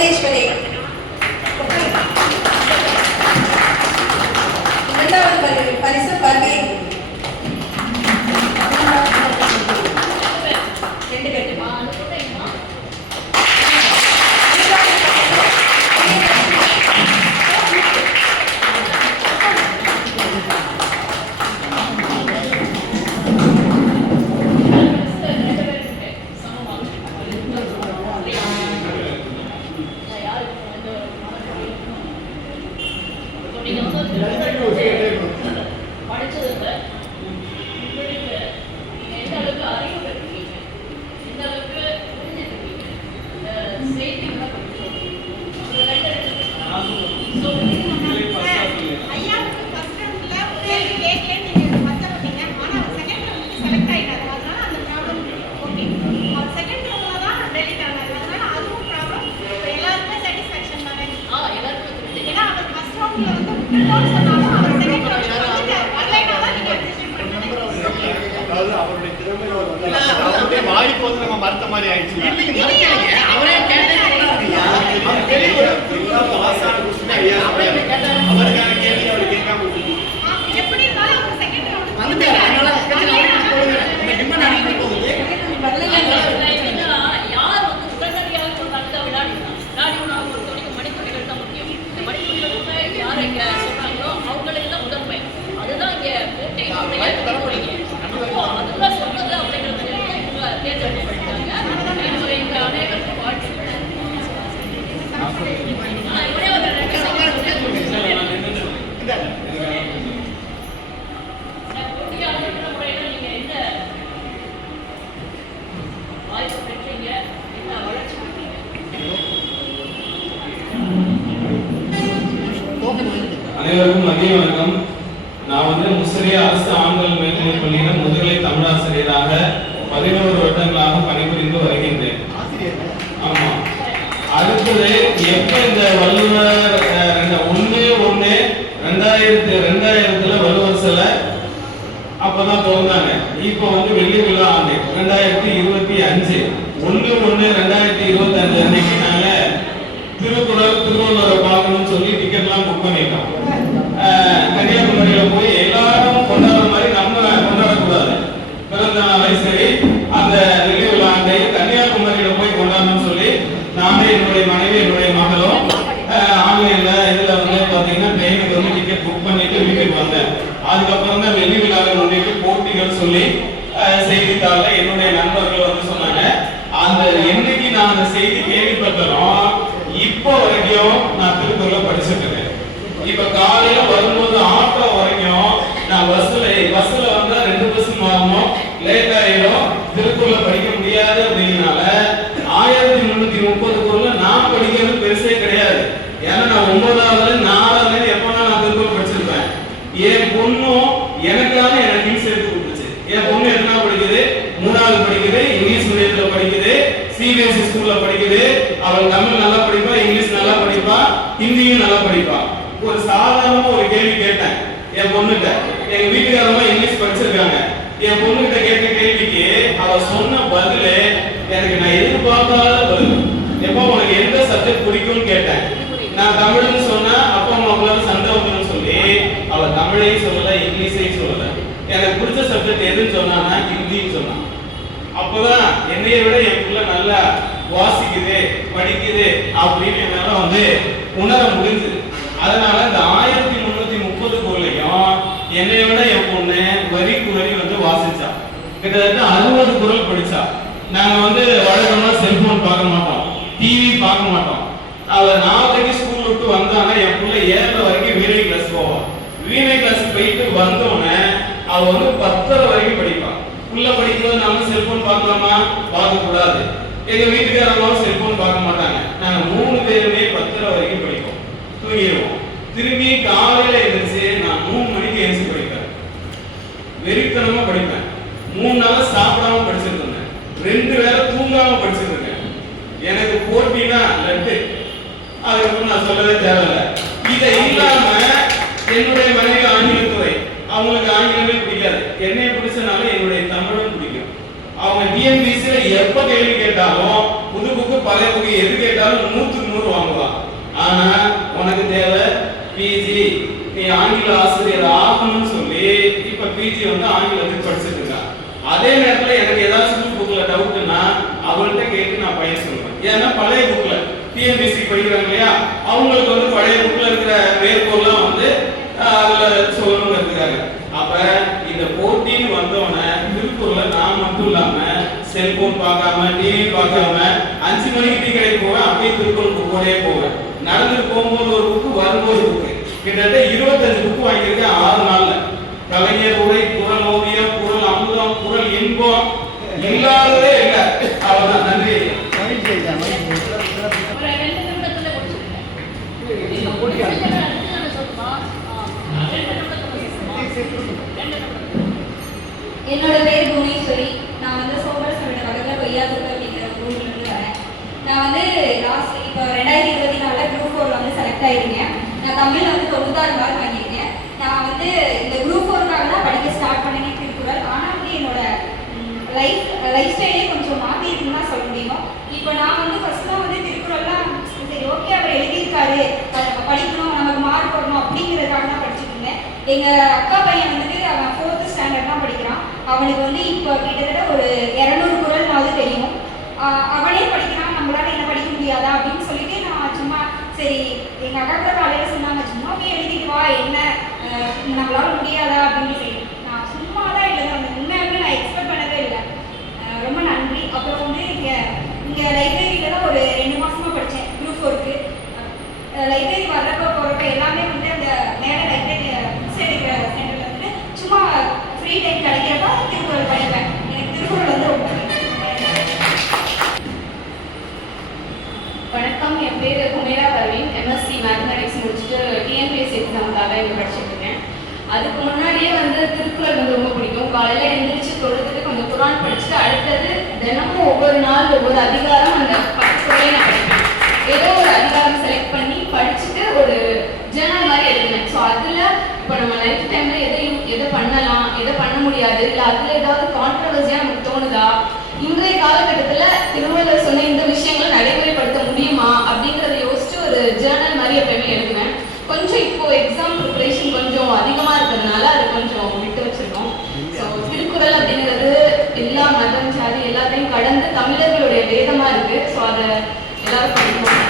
புவனேஸ்வரி. இரண்டாவது பரிசு வருகை. அனைவருக்கும் மதிய வணக்கம். நான் வந்து முசிறிய அரசு ஆண்கள் மேல்நிலைப் பள்ளியில் முதுகலை தமிழாசிரியராக 11 வருடங்களாக பணிபுரிந்து வருகின்றேன். ஆமா, அடுத்தது எப்ப இந்த வள்ளுவர் 1/1/2000 வள்ளுவர் சிலை அப்பதான் திறந்தாங்க. இப்போ வந்து வெள்ளி விழா ஆண்டு 2025 1/1/2025 அன்னைக்கு நாங்க திருவள்ளுவரை பார்க்கணும்னு சொல்லி டிக்கெட்லாம் புக் பண்ணிட்டோம். கன்னியாகுமரியில போய் எல்லாரும் கொண்டாடுற மாதிரி நம்ம கொண்டாடக்கூடாது. பிறந்த நாளை சரி அந்த வெள்ளி விழா ஆண்டை கன்னியாகுமரியில போய் கொண்டாடணும்னு சொல்லி நானே என்னுடைய மனைவி என்னுடைய மகளும் ஆன்லைன்ல இதுல வந்து பாத்தீங்கன்னா ட்ரெயினுக்கு வந்து டிக்கெட் புக் பண்ணிட்டு வீட்டுக்கு வந்தேன். அதுக்கப்புறம் தான் வெள்ளி விழாவை முன்னிட்டு போட்டிகள் சொல்லி செய்தித்தாள்ல என்னுடைய நண்பர்கள் வந்து சொன்னாங்க. அந்த என்னைக்கு நான் அந்த செய்தி கேள்விப்பட்டோம் இப்போ வரைக்கும் நான் திருக்குறளை படிச்சுட்டு இருக்கேன். இப்ப காலையில வரும்போது ஆட்டோ வரைக்கும் நான் பஸ்ல வந்தா 2 பஸ் மாறணும், லேட் ஆயிடும், திருக்குறளை படிக்க முடியாது அப்படின்னால 1330 குறளை நான் படிக்கிறது பெருசே கிடையாது. ஏன்னா நான் 9வது 4வது எப்பனா நான் திருக்குறள் படிச்சிருப்பேன். என் பொண்ணும் எனக்காக எனக்கு ஹில்ஸ் எடுத்து கொடுத்துச்சு. என் பொண்ணு என்ன படிக்குது, 3வது படிக்குது, இங்கிலீஷ் மீடியத்துல படிக்குது, சிபிஎஸ்இ ஸ்கூல்ல படிக்குது. அவள் தமிழ் நல்லா படிப்பா, இங்கிலீஷ் நல்லா படிப்பா, ஹிந்தியும் நல்லா படிப்பா. ஒரு சாதாரணமா ஒரு கேள்வி கேட்டேன் என் பொண்ணுகிட்ட. எங்க வீட்டுக்காரமா இங்கிலீஷ் படிச்சிருக்காங்க. என் பொண்ணுகிட்ட கேட்ட கேள்விக்கு அவ சொன்ன பதில் எனக்கு நான் எதிர்பார்க்காத பதில். எப்போ உனக்கு எந்த சப்ஜெக்ட் பிடிக்கும்னு கேட்டேன். நான் தமிழ்னு சொன்னா அப்பா அம்மாவுக்கு சண்டை வந்துடும் சொல்லி அவ தமிழையும் சொல்லல, இங்கிலீஷையும் சொல்லல. எனக்கு பிடிச்ச சப்ஜெக்ட் எதுன்னு சொன்னான்னா ஹிந்தின்னு சொன்னான். அப்பதான் என்னைய விட என் பிள்ளை நல்லா வாசிக்குது படிக்குது அப்படின்னு என்னால வந்து உணர முடிஞ்சது. அதனால இந்த 1330 குறளையும் என்னை விட என் பொண்ணு வரிக்கு வரி வந்து வாசிச்சா. கிட்டத்தட்ட 60 குறள் படிச்சா. நாங்க வந்து வழக்கமா செல்போன் பார்க்க மாட்டோம், டிவி பார்க்க மாட்டோம். அவ 4 ஸ்கூல் விட்டு வந்தானா என் பிள்ளை 7 வரைக்கும் வீணை கிளாஸ் போவான். வீணை கிளாஸ் போயிட்டு வந்தோடனே அவ வந்து 10 வரைக்கும் படிப்பான். உள்ள படிக்கும்போது நாம செல்போன் பார்க்கலாமா? பார்க்க கூடாது. எங்க வீட்டுக்காரங்களும் செல்போன் பார்க்க மாட்டாங்க. நாங்க 3 பேருமே 10 வரைக்கும் படிப்போம், தூங்கிடுவோம். திரும்பி காலையில எழுந்திரிச்சு நான் 3 மணிக்கு எழுந்து படிப்பேன். வெறித்தனமா படிப்பேன். 3 நாள் சாப்பிடாம படிச்சிட்டு இருந்தேன். 2 வேளை தூங்காம படிச்சிட்டு இருக்கேன். எனக்கு போட்டினா லட்டு, அதுக்கப்புறம் நான் சொல்லவே தேவையில்லை. இதை இல்லாம என்னுடைய மனைவி ஆங்கிலத்துறை, அவங்களுக்கு ஆங்கிலமே பிடிக்காது. என்னை பிடிச்சனால என்னுடைய தமிழும் பிடிக்கும். அவங்க டிஎன்பிசில எப்ப கேள்வி கேட்டாலும் புது புக்கு பழைய புக்கு எது கேட்டாலும் 100க்கு 100 வாங்குவான். ஆனா உனக்கு தேவை பிஜி, நீ ஆங்கில ஆசிரியர் ஆகணும்னு சொல்லி இப்ப பிஜி வந்து ஆங்கிலத்துக்கு படிச்சுட்டு இருக்கா. அதே நேரத்துல எனக்கு ஏதாவது ஸ்கூல் புக்ல டவுட்னா அவங்கள்ட்ட கேட்டு நான் பையன் சொல்லுவேன். ஏன்னா பழைய புக்ல டிஎன்பிசி படிக்கிறாங்க இல்லையா, அவங்களுக்கு வந்து பழைய புக்ல இருக்கிற மேற்கோள்லாம் வந்து அதுல சொல்லணுங்கிறதுக்காக. அப்ப இந்த போட்டின்னு வந்தோடனே திருக்குறளை நான் மட்டும் இல்லாம செல்போன் பார்க்காம டிவி பார்க்காம 5 மணிக்கு டீ கடைக்கு போவேன், அப்படியே திருக்குறள் புக்கோடயே போவேன். நடந்துட்டு போகும்போது ஒரு புக்கு, வரும்போது புக்கு, கிட்டத்தட்ட 25 புக்கு வாங்கியிருக்கேன் 6 நாள்ல. கலைஞர் உரை, குறள் ஓவியம், குறள் அமுதம், குறள் இன்பம் இல்லாததே இல்லை. அவ்வளவுதான். நன்றி. என்னோட பேர் புவனேஸ்வரி. நான் வந்து சோமரசனோட பக்கத்தில் கொய்யாத்தூர் அப்படிங்கிற ஊர்ல இருந்து வரேன். நான் வந்து லாஸ்ட் இப்போ 2024 குரூப் 4 வந்து செலக்ட் ஆயிருக்கேன். நான் தமிழ்ல வந்து 96 மார்க் வாங்கியிருக்கேன். நான் வந்து இந்த குரூப் 4க்காக தான் படிக்க ஸ்டார்ட் பண்ணேன் திருக்குறள். ஆனால் வந்து என்னோட லைஃப் ஸ்டைலே கொஞ்சம் மாற்றி இருக்குன்னு தான் சொல்ல முடியும். இப்போ நான் வந்து ஃபர்ஸ்ட்லாம் வந்து திருக்குறள்லாம் சரி ஓகே அவர் எழுதியிருக்காரு, அதை நம்ம படிக்கணும், நமக்கு மார்க் வரணும் அப்படிங்கிறதுக்காக தான் படிச்சுட்டு இருந்தேன். எங்கள் அக்கா பையன் வந்துட்டு அவன் 4th ஸ்டாண்டர்ட் தான் படிக்கிறான். அவனுக்கு வந்து இப்போ கிட்டத்தட்ட ஒரு 200 குறள்னாவது தெரியும். அவனே படிக்கிறான், நம்மளால என்ன படிக்க முடியாதா அப்படின்னு சொல்லிட்டு நான் சும்மா சரி எங்கள் அக்கா கூட காலையில் சொன்னாங்க சும்மா போய் எழுதிட்டு வா, என்ன நம்மளால முடியாதா அப்படின்னு சொல்லி நான் சும்மா தான் எழுதுறேன். உண்மையாலுமே நான் எக்ஸ்பெக்ட் பண்ணவே இல்லை. ரொம்ப நன்றி. அப்புறம் வந்து இங்கே லைப்ரரியில் தான் ஒரு 2 மாசமா படித்தேன் குரூப் 4க்கு. லைப்ரரி வர்றப்போ போகிறப்ப எல்லாமே வந்து அந்த மேலே லைப்ரரி புக்ஸ் எடுக்கிற சென்டரில் வந்து சும்மா ஃப்ரீ டைம் கிடைக்கிறப்ப திருக்குறள் படிப்பேன். எனக்கு திருக்குறள் வந்து ரொம்ப வணக்கம், என் பேர் குமேரா பர்வீன். எம்எஸ்சி மேத்தமெட்டிக்ஸ் முடிச்சுட்டு டிஎன்பிஎஸ்சி எக்ஸாமுக்காக இங்கே படிச்சுட்டு இருக்கேன். அதுக்கு முன்னாடியே வந்து திருக்குறள் வந்து ரொம்ப பிடிக்கும். காலையில் எழுந்திரிச்சு தொழுதுட்டு கொஞ்சம் குரான் படிச்சுட்டு அடுத்தது தினமும் ஒவ்வொரு நாள் ஒவ்வொரு அதிகாரம் அந்த 10 குறளை நான் படிப்பேன். ஏதோ ஒரு அதிகாரம் செலக்ட் பண்ணி படிச்சுட்டு ஒரு ஜேர்னல் மாதிரி எழுதினேன். ஸோ அதில் இப்போ நம்ம லைஃப் டைமில் எதை பண்ணலாம், எதை பண்ண முடியாது, இல்லை அதில் ஏதாவது கான்ட்ரவர்சியாக நமக்கு தோணுதா, இன்றைய காலகட்டத்தில் திருவள்ளுவர் சொன்ன இந்த விஷயங்களை நடைமுறைப்படுத்த முடியுமா அப்படிங்கிறத யோசிச்சு ஒரு ஜேர்னல் மாதிரி எப்பயுமே எழுதுவேன். கொஞ்சம் இப்போ எக்ஸாம் ப்ரிப்பரேஷன் கொஞ்சம் அதிகமாக இருக்கிறதுனால அது கொஞ்சம் விட்டு வச்சிருக்கோம். ஸோ திருக்குறள் அப்படிங்கிறது எல்லா மதம் சாதி எல்லாத்தையும் கடந்து தமிழர்களுடைய வேதமாக இருக்குது. ஸோ அதை எல்லாரும் படிக்கணும்.